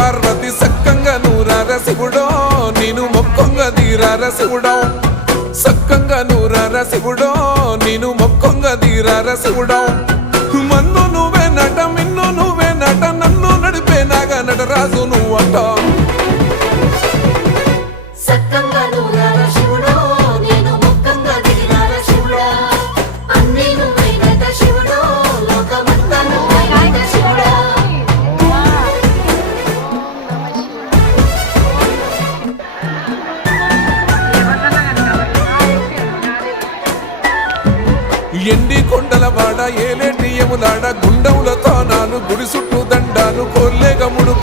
పార్వతి సక్కంగా నూరార శివుడో నేను మొక్కంగా తీరార శివుడో సక్కంగా నూరార శివుడో నేను మొక్కంగా తీరార శివుడో మన్ను నువ్వే నట మిన్ను నువ్వే నట నన్ను నడిపే నాగా నటరాజు నువ్వట ఎండి కొండల వాడ ఏలేటి యములాడ గుండముల తానాలు గుడి చుట్టూ దండాలు కొల్లేగముడు